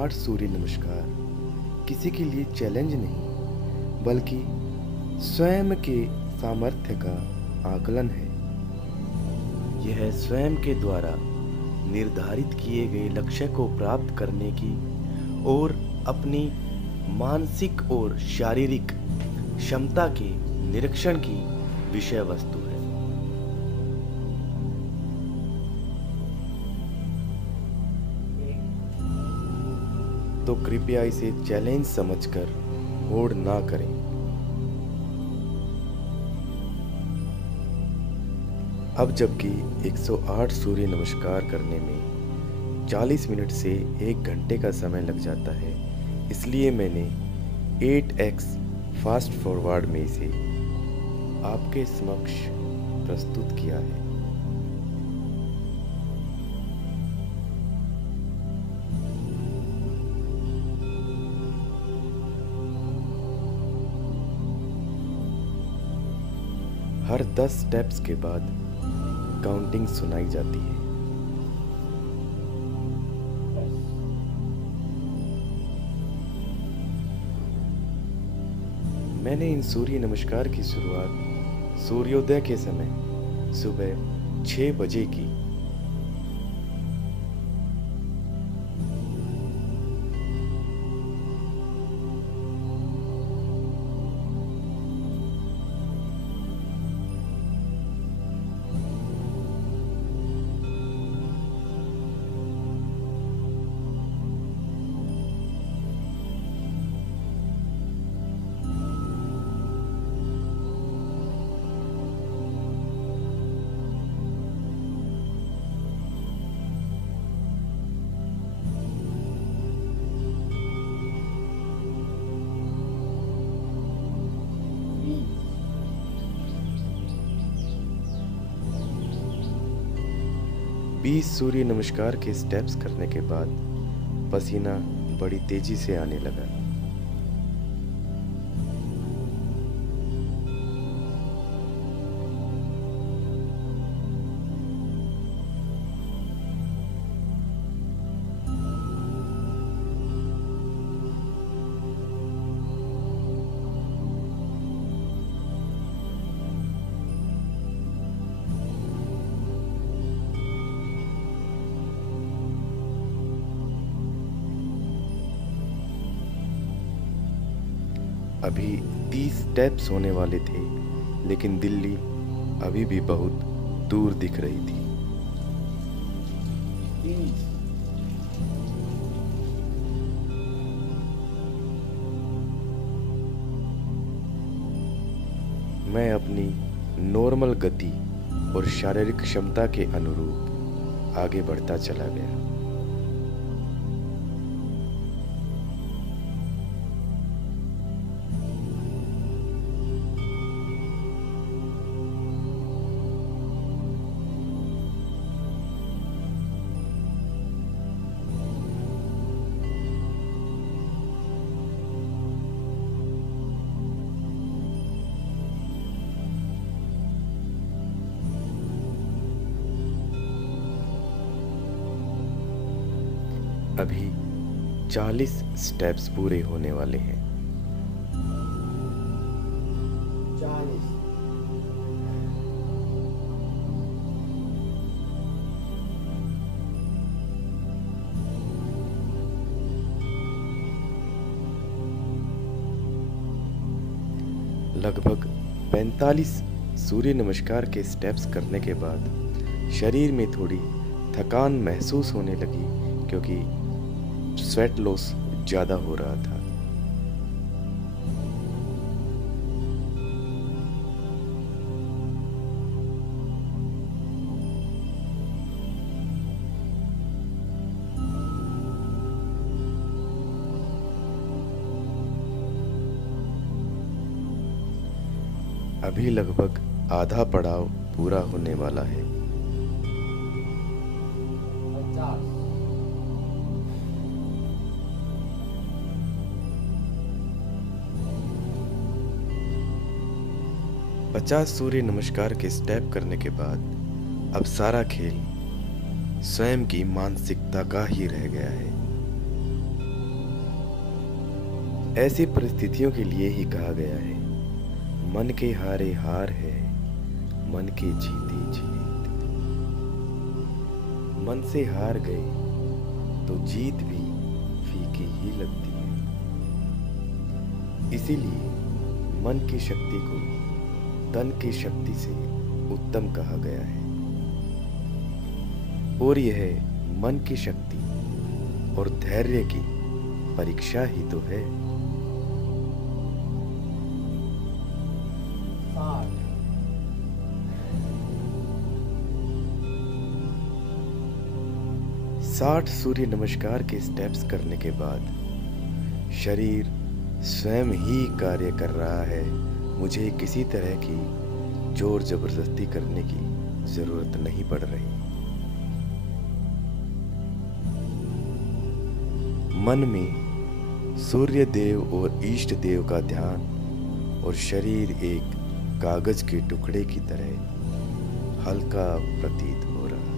8 सूर्य नमस्कार किसी के लिए चैलेंज नहीं, बल्कि स्वयं के सामर्थ्य का आकलन है। यह स्वयं के द्वारा निर्धारित किए गए लक्ष्य को प्राप्त करने की और अपनी मानसिक और शारीरिक क्षमता के निरीक्षण की विषय वस्तु है। तो कृपया इसे चैलेंज समझकर होड़ ना करें। अब जबकि 108 सूर्य नमस्कार करने में 40 मिनट से 1 घंटे का समय लग जाता है, इसलिए मैंने 8x फास्ट फॉरवर्ड में इसे आपके समक्ष प्रस्तुत किया है। हर 10 स्टेप्स के बाद काउंटिंग सुनाई जाती है। मैंने इन सूर्य नमस्कार की शुरुआत सूर्योदय के समय सुबह 6 बजे की। बीस सूर्य नमस्कार के स्टेप्स करने के बाद पसीना बड़ी तेजी से आने लगा। अभी 30 स्टेप्स होने वाले थे, लेकिन दिल्ली अभी भी बहुत दूर दिख रही थी। मैं अपनी नॉर्मल गति और शारीरिक क्षमता के अनुरूप आगे बढ़ता चला गया। अभी 40 स्टेप्स पूरे होने वाले हैं। 40। लगभग 45 सूर्य नमस्कार के स्टेप्स करने के बाद शरीर में थोड़ी थकान महसूस होने लगी, क्योंकि स्वेट लॉस ज़्यादा हो रहा था। अभी लगभग आधा पड़ाव पूरा होने वाला है। 50। 50 सूर्य नमस्कार के स्टेप करने के बाद अब सारा खेल स्वयं की मानसिकता का ही रह गया है। ऐसी परिस्थितियों के लिए ही कहा गया है, मन के हारे हार है, मन के जीते जीत। मन से हार गए तो जीत भी फीकी ही लगती है। इसीलिए मन की शक्ति को तन की शक्ति से उत्तम कहा गया है। और यह मन की शक्ति और धैर्य की परीक्षा ही तो है। 60 सूर्य नमस्कार के स्टेप्स करने के बाद शरीर स्वयं ही कार्य कर रहा है। मुझे किसी तरह की जोर जबरदस्ती करने की जरूरत नहीं पड़ रही। मन में सूर्य देव और इष्ट देव का ध्यान और शरीर एक कागज के टुकड़े की तरह हल्का प्रतीत हो रहा है।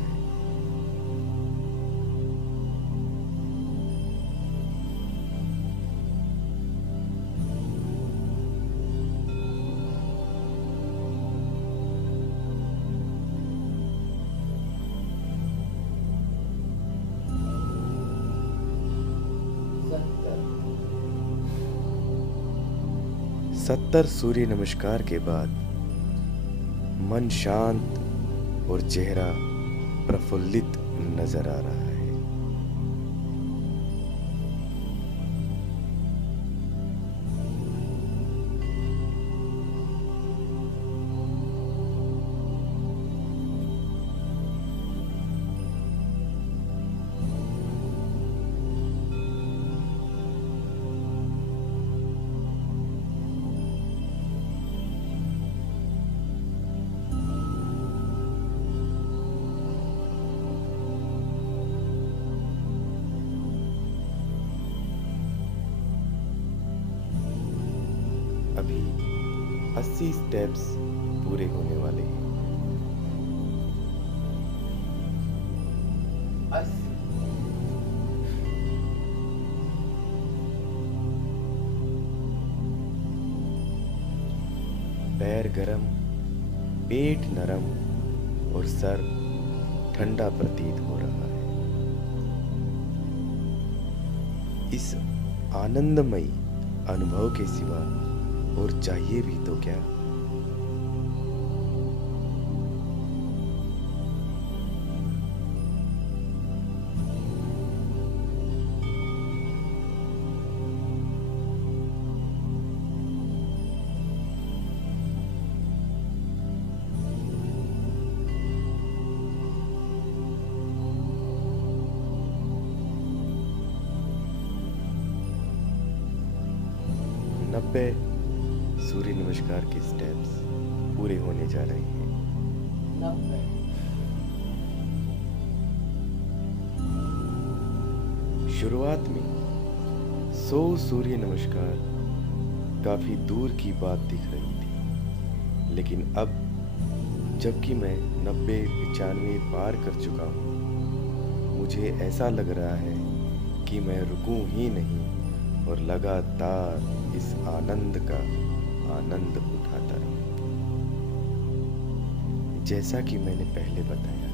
सत्तर सूर्य नमस्कार के बाद मन शांत और चेहरा प्रफुल्लित नजर आ रहा है। अभी 80 स्टेप्स पूरे होने वाले हैं। 80 पैर गरम, पेट नरम और सर ठंडा प्रतीत हो रहा है। इस आनंदमयी अनुभव के सिवा और चाहिए भी तो क्या। नब्बे सूर्य नमस्कार के स्टेप्स पूरे होने जा रहे हैं। 90 शुरुआत में 100 सूर्य नमस्कार काफी दूर की बात दिख रही थी, लेकिन अब जबकि मैं 90, 95 पार कर चुका हूँ, मुझे ऐसा लग रहा है कि मैं रुकूं ही नहीं और लगातार इस आनंद का आनंद उठाता रहूं। जैसा कि मैंने पहले बताया,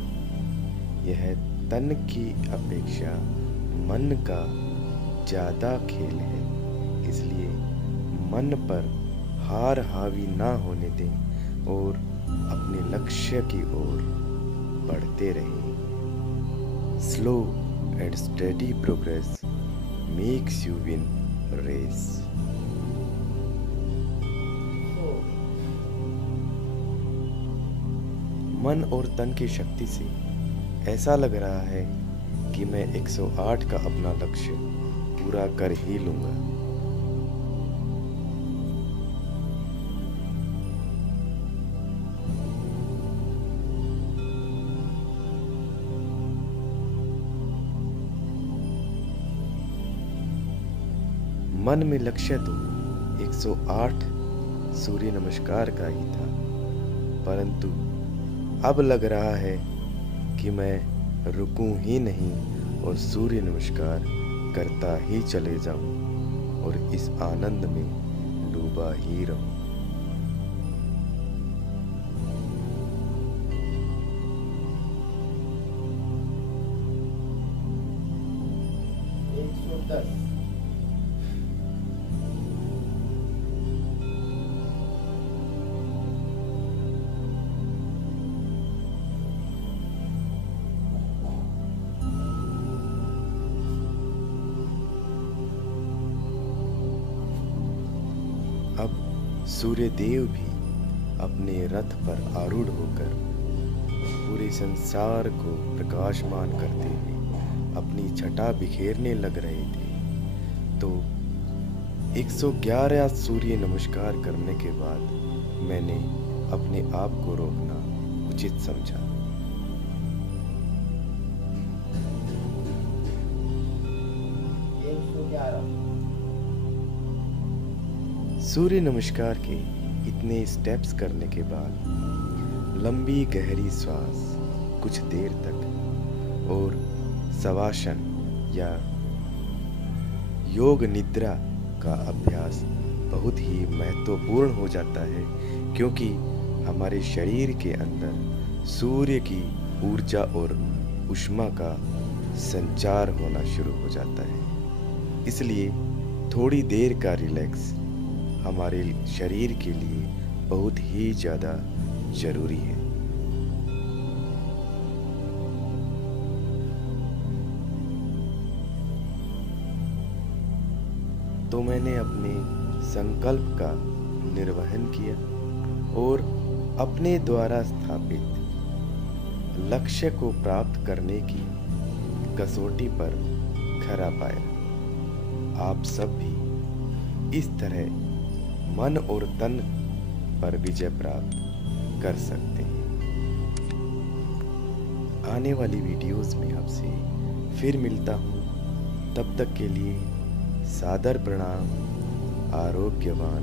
यह तन की अपेक्षा मन का ज्यादा खेल है। इसलिए मन पर हार हावी ना होने दें और अपने लक्ष्य की ओर बढ़ते रहें। Slow and steady progress makes you win race. मन और तन की शक्ति से ऐसा लग रहा है कि मैं 108 का अपना लक्ष्य पूरा कर ही लूंगा। मन में लक्ष्य तो 108 सूर्य नमस्कार का ही था, परंतु अब लग रहा है कि मैं रुकूं ही नहीं और सूर्य नमस्कार करता ही चले जाऊं। और इस आनंद में डूबा ही रहूं। एक सौ दस, अब सूर्यदेव भी अपने रथ पर आरूढ़ होकर पूरे संसार को प्रकाशमान करते हुए अपनी छटा बिखेरने लग रहे थे। तो 111 सूर्य नमस्कार करने के बाद मैंने अपने आप को रोकना उचित समझा। एक सौ ग्यारह, सूर्य नमस्कार के इतने स्टेप्स करने के बाद लंबी गहरी श्वास कुछ देर तक और शवासन या योग निद्रा का अभ्यास बहुत ही महत्वपूर्ण हो जाता है, क्योंकि हमारे शरीर के अंदर सूर्य की ऊर्जा और ऊष्मा का संचार होना शुरू हो जाता है। इसलिए थोड़ी देर का रिलैक्स हमारे शरीर के लिए बहुत ही ज़्यादा ज़रूरी है। तो मैंने अपने संकल्प का निर्वहन किया और अपने द्वारा स्थापित लक्ष्य को प्राप्त करने की कसौटी पर खरा पाया। आप सब भी इस तरह मन और तन पर विजय प्राप्त कर सकते हैं। आने वाली वीडियोस में आपसे फिर मिलता हूँ। तब तक के लिए सादर प्रणाम। आरोग्यवान